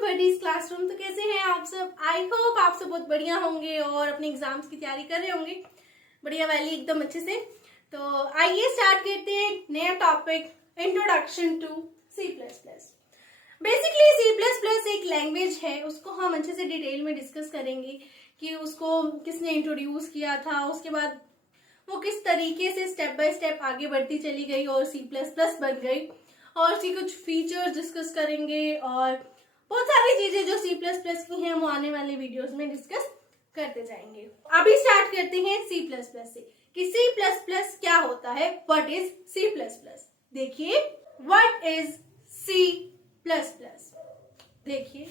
Buddies classroom. तो कैसे हैं आप सब? आई होप आप सब बहुत बढ़िया होंगे और अपने एग्जाम्स की तैयारी कर रहे होंगे बढ़िया वाली एकदम अच्छे से। तो आइए स्टार्ट करते हैं नया topic, introduction to C plus plus. Basically C plus plus एक लैंग्वेज है, उसको हम अच्छे से डिटेल में डिस्कस करेंगे कि उसको किसने इंट्रोड्यूस किया था, उसके बाद वो किस तरीके से स्टेप बाय स्टेप आगे बढ़ती चली गई और सी प्लस प्लस बन गई, और उसकी कुछ फीचर्स डिस्कस करेंगे और बहुत सारी चीजें जो सी प्लस प्लस की हैं वो आने वाले वीडियोस में डिस्कस करते जाएंगे। अभी स्टार्ट करते हैं सी प्लस प्लस से कि सी प्लस प्लस क्या होता है। What is C plus plus? देखिए, what is C plus plus? देखिए,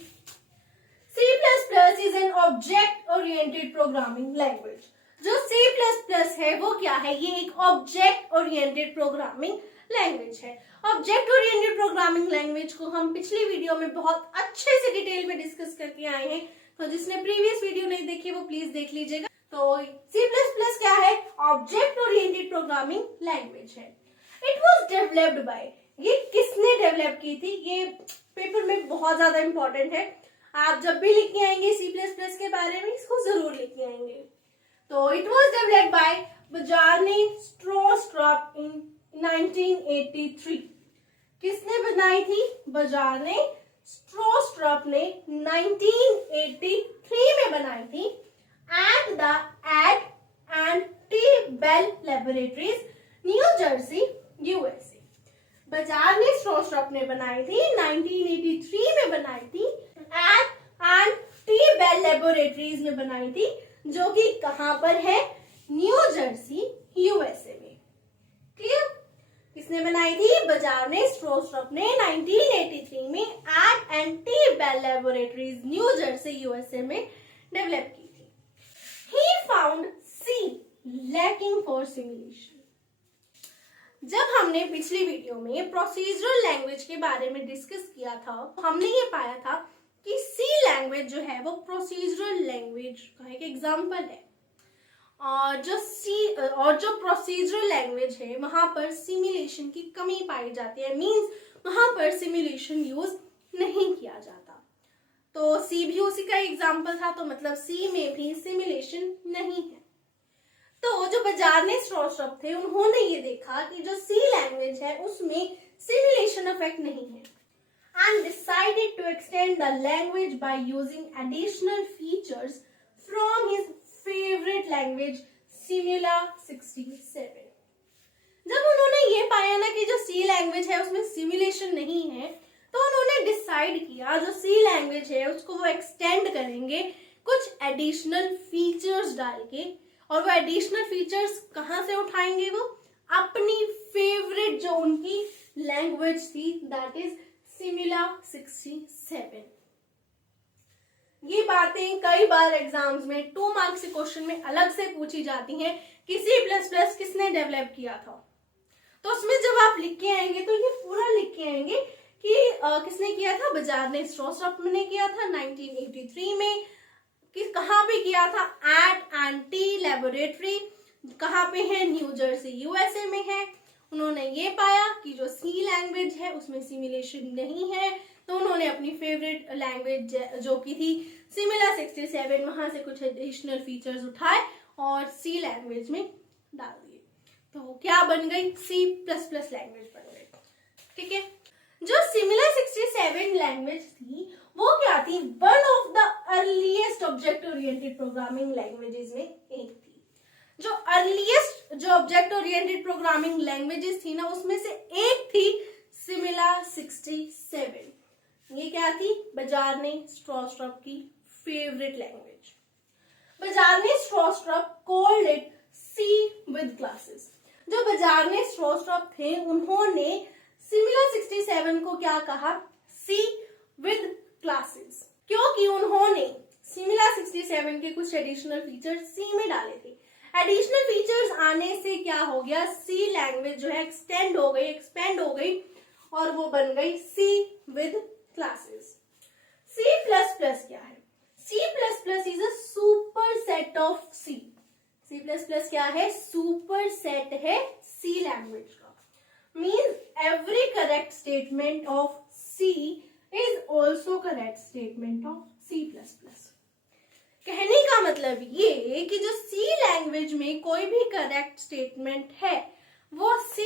C plus plus is an object oriented programming language. जो सी प्लस प्लस है वो क्या है? ये एक ऑब्जेक्ट ओरिएंटेड प्रोग्रामिंग लैंग्वेज है। ऑब्जेक्ट ओरिएंटेड प्रोग्रामिंग लैंग्वेज को हम पिछली वीडियो में बहुत अच्छे से डिटेल में डिस्कस करके आए हैं, तो जिसने प्रीवियस वीडियो नहीं देखी वो प्लीज देख लीजिएगा। तो सी प्लस प्लस क्या है? ऑब्जेक्ट ओरिएंटेड प्रोग्रामिंग लैंग्वेज है। इट वॉज डेवलप्ड बाय, ये किसने डेवलप की थी? ये पेपर में बहुत ज्यादा इंपॉर्टेंट है। आप जब भी लिख के आएंगे सी प्लस प्लस के बारे में इसको जरूर लिख के आएंगे। तो it was developed by बजार्ने Stroustrup इन 1983। किसने बनाई थी? बजार्ने स्ट्रोस्ट्रप ने 1983 में बनाई थी at the AT and T Bell Laboratories, New Jersey, USA. Bjarne Stroustrup ने बनाई थी 1983 में बनाई थी AT and T Bell Laboratories में बनाई थी, जो कि कहां पर है? न्यू जर्सी, यूएसए में। क्लियर? किसने बनाई थी? बजार्ने स्ट्रोस्ट्रप ने 1983 में AT and T Bell Laboratories, New Jersey, USA में डेवलप की थी। He found C lacking for simulation. जब हमने पिछली वीडियो में प्रोसीजरल लैंग्वेज के बारे में डिस्कस किया था, हमने ये पाया था कि सी लैंग्वेज जो है वो प्रोसीजरल लैंग्वेज का एक एग्जाम्पल है, और जो प्रोसीजरल लैंग्वेज है वहां पर सिमुलेशन की कमी पाई जाती है। मींस वहां पर सिमुलेशन यूज नहीं किया जाता। तो सी भी उसी का एग्जाम्पल था, तो मतलब सी में भी सिमुलेशन नहीं है। तो जो बजार्ने स्ट्रोस्ट्रप थे उन्होंने ये देखा कि जो सी लैंग्वेज है उसमें सिमुलेशन इफेक्ट नहीं है, and decided to extend the language by using additional features from his favorite language Simula 67। जब उन्होंने ये पाया ना कि जो सी लैंग्वेज है उसमें सिमुलेशन नहीं है, तो उन्होंने डिसाइड किया जो सी लैंग्वेज है उसको वो एक्सटेंड करेंगे कुछ एडिशनल फीचर्स डाल के। और वो एडिशनल फीचर्स कहाँ से उठाएंगे? वो अपनी फेवरेट जो उनकी लैंग्वेज थी, दैट इज सिमुला 67। ये बातें कई बार एग्जाम्स में 2 मार्क्स के क्वेश्चन में अलग से पूछी जाती हैं कि सी प्लस प्लस किसने डेवलप किया था। तो उसमें जब आप लिख के आएंगे तो ये पूरा लिख के आएंगे कि किसने किया था? बजार्ने स्ट्रोस्ट्रप ने किया था 1983 में। कि कहाँ पे किया था? एट एंड टी लेबोरेटरी, कहाँ पे है? न्यू जर्सी, यूएसए में है। उन्होंने ये पाया कि जो सी लैंग्वेज है उसमें सिमुलेशन नहीं है, तो उन्होंने अपनी फेवरेट लैंग्वेज जो की थी सिमुला 67, वहां से कुछ एडिशनल फीचर्स उठाए और सी लैंग्वेज में डाल दिए। तो क्या बन गई? सी प्लस प्लस लैंग्वेज बन गई। ठीक है। जो सिमुला 67 लैंग्वेज थी वो क्या थी? One of the earliest object oriented programming languages में एक थी। जो अर्लीस्ट जो ऑब्जेक्ट ओरिएंटेड प्रोग्रामिंग लैंग्वेजेस थी ना, उसमें से एक थी सिमुला 67। ये क्या थी? बजार्ने स्ट्रोस्ट्रप की favourite language. Bjarne Stroustrup called it C with classes. जो बजार्ने स्ट्रोस्ट्रप थे उन्होंने सिमुला 67 को क्या कहा? सी विद क्लासेस, क्योंकि उन्होंने सिमुला 67 के कुछ एडिशनल फीचर्स सी में डाले थे। एडिशनल फीचर्स आने से क्या हो गया? सी लैंग्वेज जो है एक्सटेंड हो गई, एक्सपेंड हो गई, और वो बन गई C with classes. C plus plus क्या है? C plus plus is a super set of C. C plus plus क्या है? सुपर सेट है सी लैंग्वेज का। Means every correct statement of C is also correct statement of C++. कहने का मतलब ये कि जो C लैंग्वेज में कोई भी करेक्ट स्टेटमेंट है वो C++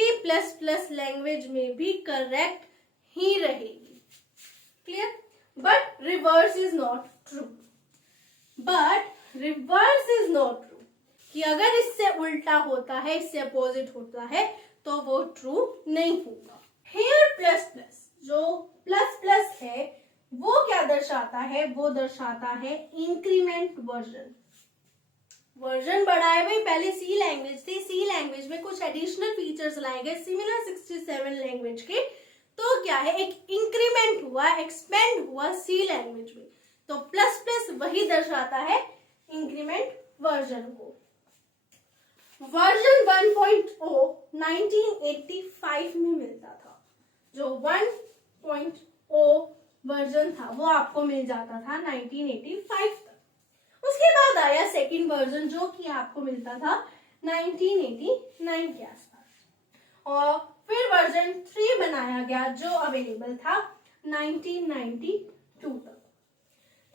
लैंग्वेज में भी करेक्ट ही रहेगी. Clear? But reverse is not true. कि अगर इससे उल्टा होता है, इससे अपोजिट होता है, तो वो ट्रू नहीं होगा. Here प्लस प्लस, जो प्लस प्लस है वो क्या दर्शाता है? वो दर्शाता है इंक्रीमेंट वर्जन. वर्जन बढ़ाए भाई. पहले सी लैंग्वेज थी, सी लैंग्वेज में कुछ एडिशनल फीचर्स लाए गए सिमिलर 67 लैंग्वेज के, तो क्या है, एक इंक्रीमेंट हुआ, एक्सपेंड हुआ सी लैंग्वेज में. तो प्लस प्लस वही दर्शाता है इंक्रीमेंट वर्जन को. वर्जन 1.0 1985 में मिलता था. जो 1.0 वर्जन था वो आपको मिल जाता था 1985 तक. उसके बाद आया सेकंड वर्जन जो कि आपको मिलता था 1989 के आसपास. और फिर वर्जन 3 बनाया गया जो अवेलेबल था 1992 तक.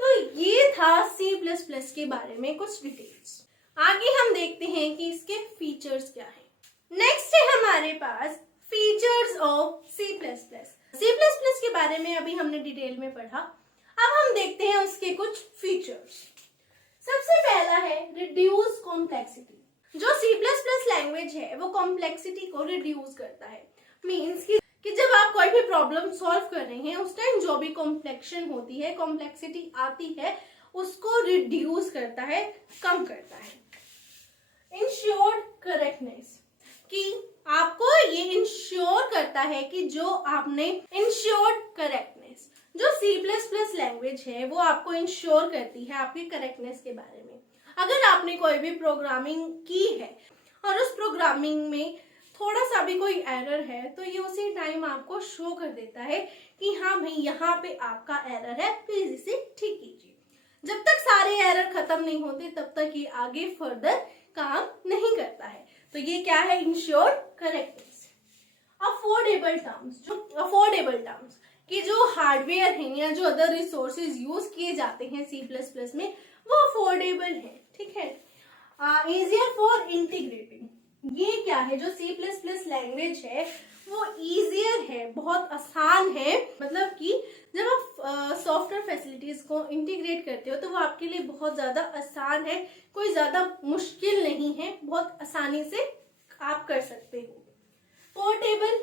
तो ये था C++ के बारे में कुछ डिटेल्स. आगे हम देखते हैं कि इसके फीचर्स क्या हैं. नेक्स्ट है हमारे पास फीचर्स ऑफ C++. C++ के बारे में अभी हमने डिटेल में पढ़ा. अब हम देखते हैं उसके कुछ फीचर्स. सबसे पहला है रिड्यूस कॉम्प्लेक्सिटी. जो C++ लैंग्वेज है वो कॉम्प्लेक्सिटी को रिड्यूस करता है. मीन्स कि जब आप कोई भी प्रॉब्लम सॉल्व कर रहे हैं उस टाइम जो भी कॉम्प्लेक्शन होती है, कॉम्प्लेक्सिटी आती है, उसको रिड्यूस करता है, कम करता है. इंश्योर्ड करेक्टनेस, कि आपको ये इंश्योर करता है कि जो आपने इंश्योर्ड करेक्टनेस, जो C++ लैंग्वेज है वो आपको इंश्योर करती है आपके करेक्टनेस के बारे में. अगर आपने कोई भी प्रोग्रामिंग की है और उस प्रोग्रामिंग में थोड़ा सा भी कोई एरर है तो ये उसी टाइम आपको शो कर देता है कि हाँ भाई यहाँ पे आपका एरर है, प्लीज इसे ठीक कीजिए. जब तक सारे एरर खत्म नहीं होते तब तक ये आगे फर्दर काम नहीं करता है. तो ये क्या है? Ensure correctness. अफोर्डेबल टर्म्स, जो अफोर्डेबल टर्म्स कि जो हार्डवेयर है या जो अदर रिसोर्सेज यूज किए जाते हैं C++ में वो अफोर्डेबल है. ठीक है. इजियर फॉर इंटीग्रेटिंग, ये क्या है? जो C++ लैंग्वेज है वो इजियर है, बहुत आसान है. मतलब कि जब आप सॉफ्टवेयर फैसिलिटीज को इंटीग्रेट करते हो तो वो आपके लिए बहुत ज्यादा आसान है, कोई ज्यादा मुश्किल नहीं है, बहुत आसानी से आप कर सकते हो. पोर्टेबल,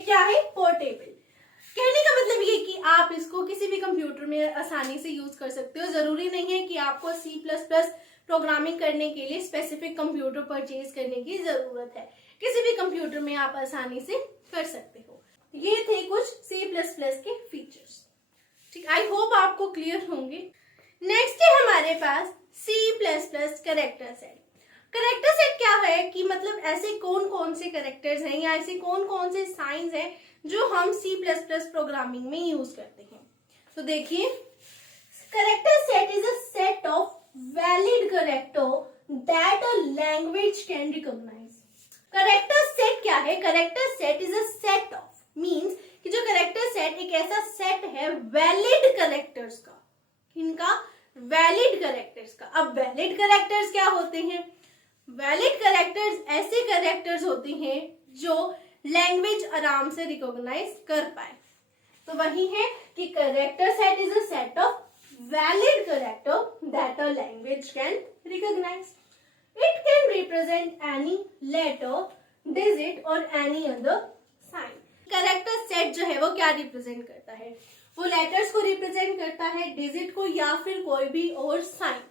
क्या है? पोर्टेबल कहने का मतलब ये कि आप इसको किसी भी कंप्यूटर में आसानी से यूज कर सकते हो. जरूरी नहीं है कि आपको C++ प्रोग्रामिंग करने के लिए स्पेसिफिक कंप्यूटर परचेज करने की जरूरत है. किसी भी कंप्यूटर में आप आसानी से कर सकते हो. ये थे कुछ C++ के फीचर्स. ठीक, आई होप आपको क्लियर होंगे. नेक्स्ट है हमारे पास C++ character set. Character set क्या है कि मतलब ऐसे कौन कौन से कैरेक्टर्स हैं या ऐसे कौन कौन से साइंस हैं जो हम C++ प्रोग्रामिंग में यूज करते हैं. तो देखिए, character set is a set of valid character that a language can recognise. Character set क्या है? Character set is a set of, means कि जो कैरेक्टर सेट एक ऐसा सेट है वैलिड कैरेक्टर्स का. इनका वैलिड कैरेक्टर्स का. अब वैलिड कैरेक्टर्स क्या होते हैं? वैलिड कैरेक्टर्स ऐसे कैरेक्टर्स होते हैं जो लैंग्वेज आराम से रिकॉग्नाइज कर पाए. तो वही है कि character set is a set of valid character that a language can recognise. It can represent any letter, digit or any other sign. Character set जो है वो क्या रिप्रेजेंट करता है? वो लेटर्स को रिप्रेजेंट करता है, डिजिट को या फिर कोई भी और साइन.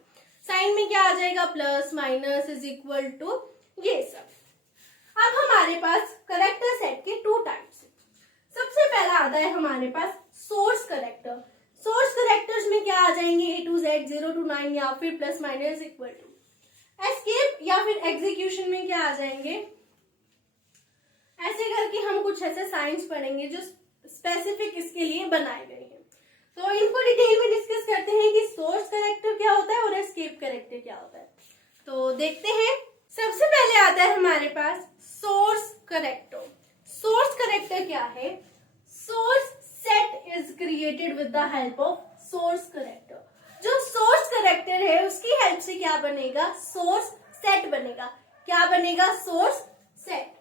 साइन में क्या आ जाएगा? Plus, minus, is equal to, ये सब. अब हमारे पास कैरेक्टर सेट के 2 टाइप्स है. सबसे पहला आता है हमारे पास सोर्स कैरेक्टर. सोर्स कैरेक्टर्स में क्या आ जाएंगे? A to Z, 0 to 9 या फिर plus minus equal to. Escape या फिर एग्जीक्यूशन में क्या आ जाएंगे? ऐसे करके हम कुछ ऐसे साइंस पढ़ेंगे जो स्पेसिफिक इसके लिए बनाए गए हैं. तो इनको डिटेल में डिस्कस करते हैं कि सोर्स कैरेक्टर क्या होता है और एस्केप कैरेक्टर क्या होता है. तो देखते हैं. सबसे पहले आता है हमारे पास सोर्स कैरेक्टर. सोर्स कैरेक्टर क्या है? Source set is created with the help of source character. जो सोर्स करेक्टर है उसकी हेल्प से क्या बनेगा, सोर्स सेट बनेगा। क्या बनेगा, सोर्स सेट।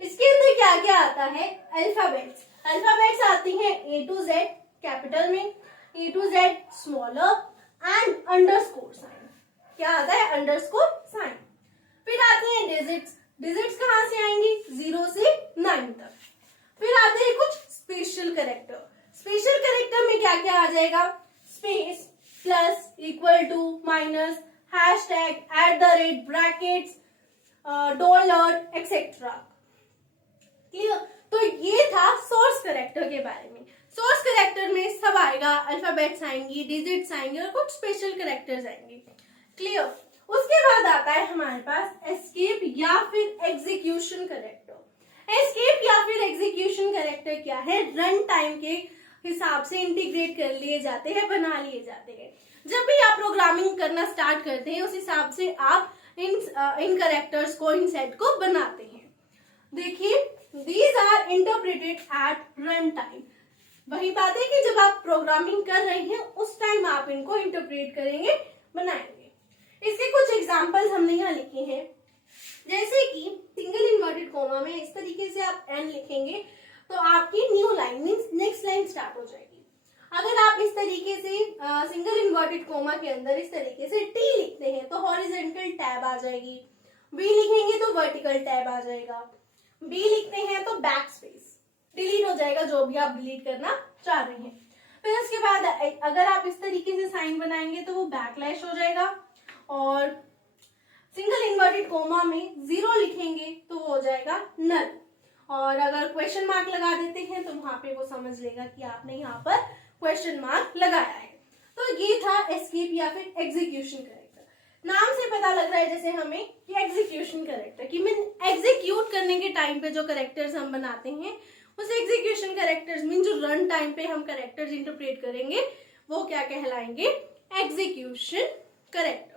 इसके अंदर क्या क्या आता है, अल्फाबेट्स। अल्फाबेट्स आती हैं A to Z कैपिटल में, A to Z smaller and underscore sign. क्या आता है, अंडरस्कोर साइन। फिर आते हैं डिजिट्स। डिजिट्स कहां से आएंगी, 0 से 9 तक। फिर आते हैं कुछ स्पेशल कैरेक्टर। स्पेशल कैरेक्टर में क्या क्या आ जाएगा, space, plus, equal to, minus, hashtag, @ brackets, dollar etcetera. Clear. तो ये था सोर्स कैरेक्टर के बारे में। सोर्स कैरेक्टर में सब आएगा, अल्फाबेट्स आएंगी, डिजिट्स आएंगे और कुछ स्पेशल कैरेक्टर्स आएंगे। क्लियर। उसके बाद आता है हमारे पास एस्केप या फिर एग्जीक्यूशन कैरेक्टर। एस्केप या फिर एग्जीक्यूशन कैरेक्टर क्या है, रन टाइम के हिसाब से इंटीग्रेट कर लिए जाते हैं, बना लिए जाते हैं। जब भी आप प्रोग्रामिंग करना स्टार्ट करते हैं उस हिसाब से आप इन कैरेक्टर्स को, इन सेट को बनाते हैं। देखिए, these are interpreted at run time। वही बात है कि जब आप प्रोग्रामिंग कर रहे हैं उस टाइम आप इनको इंटरप्रेट करेंगे, बनाएंगे। इसके कुछ एग्जांपल्स हमने यहाँ लिखे हैं, जैसे कि सिंगल इन्वर्टेड कोमा में इस तरीके से आप n लिखेंगे तो आपकी new line means next line start हो जाएगी। अगर आप इस तरीके से सिंगल इन्वर्टेड कोमा के अंदर इस तरीके से T लिखते हैं तो हॉरिजॉन्टल टैब आ जाएगी, B लिखेंगे तो वर्टिकल टैब आ जाएगा, B लिखते हैं तो बैक स्पेस डिलीट हो जाएगा, जो भी आप डिलीट करना चाह रहे हैं। फिर उसके बाद अगर आप इस तरीके से साइन बनाएंगे तो वो बैकलैश हो जाएगा, और सिंगल इन्वर्टेड कोमा में 0 लिखेंगे तो वो हो जाएगा नल, और अगर क्वेश्चन मार्क लगा देते हैं तो वहां पे वो समझ लेगा कि आपने यहाँ पर क्वेश्चन मार्क लगाया है। तो ये था एस्केप या फिर एग्जीक्यूशन कैरेक्टर। नाम से पता लग रहा है जैसे हमें कि एग्जीक्यूशन कैरेक्टर, कि मीन एग्जीक्यूट करने के टाइम पे जो कैरेक्टर्स हम बनाते हैं उस एग्जीक्यूशन कैरेक्टर्स मीन जो रन टाइम पे हम कैरेक्टर्स इंटरप्रेट करेंगे वो क्या कहलाएंगे, एग्जीक्यूशन कैरेक्टर।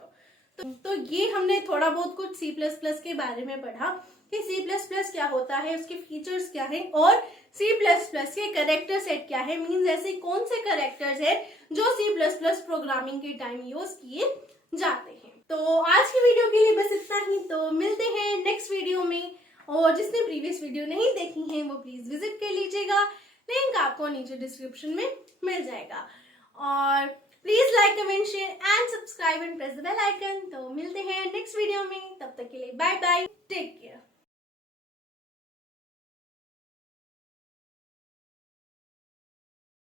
तो ये हमने थोड़ा बहुत कुछ C++ के बारे में पढ़ा कि C++ क्या होता है, उसके फीचर्स क्या है, और C++ के कैरेक्टर सेट क्या है, मीन्स ऐसे कौन से कैरेक्टर्स है जो C++ प्रोग्रामिंग के टाइम यूज किए जाते हैं। तो आज की वीडियो के लिए बस इतना ही। तो मिलते हैं नेक्स्ट वीडियो में, और जिसने प्रीवियस वीडियो नहीं देखी है वो प्लीज विजिट कर लीजिएगा, लिंक आपको नीचे डिस्क्रिप्शन में मिल जाएगा। और please like, comment, share and subscribe and press the bell icon. तो मिलते हैं नेक्स्ट वीडियो में, तब तक के लिए बाय बाय, टेक केयर।